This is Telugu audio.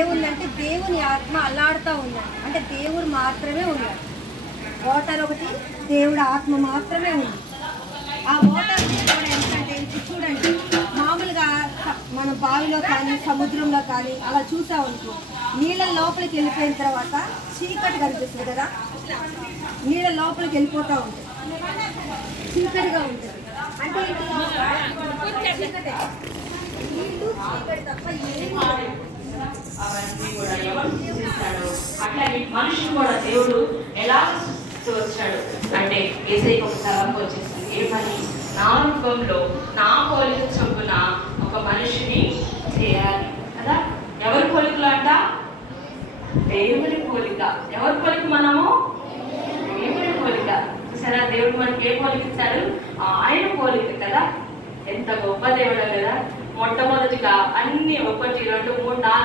ఏముందంటే దేవుని ఆత్మ అల్లాడుతూ ఉన్నాడు, అంటే దేవుడు మాత్రమే ఉన్నాడు. వాటర్ ఒకటి, దేవుడు ఆత్మ మాత్రమే ఉంది. ఆ వాటర్ కూడా ఎందుకంటే చూడండి, మామూలుగా మన బావిలో కానీ సముద్రంలో కానీ అలా చూసామనుకో, నీళ్ళ లోపలికి వెళ్ళిపోయిన తర్వాత చీకటి కనిపిస్తుంది కదా, నీళ్ళ లోపలికి వెళ్ళిపోతూ ఉంటుంది, చీకటిగా ఉంటుంది. అంటే చీకటే, నీళ్ళు చీకటి తప్ప అవన్నీ కూడా ఎవరు సృష్టిస్తాడో అట్లాగే మనుషులు కూడా దేవుడు ఎలా సృష్టిస్తూ వచ్చాడు అంటే యేసయ్య ఒక తలంపు వచ్చేసింది. ఏమని? నా రూపంలో నా పోలిక చొప్పున ఒక మనిషిని చేయాలి కదా. ఎవరి పోలికలు అంట? దేవుడి పోలిక. ఎవరి పోలిక? మనము దేవుడి పోలిక. చూసారా, దేవుడు మనకి ఏ పోలిక ఇచ్చాడు? ఆయన పోలిక కదా. ఎంత గొప్ప దేవుడు కదా. మొట్టమొదటిగా అన్ని 1 2 3 4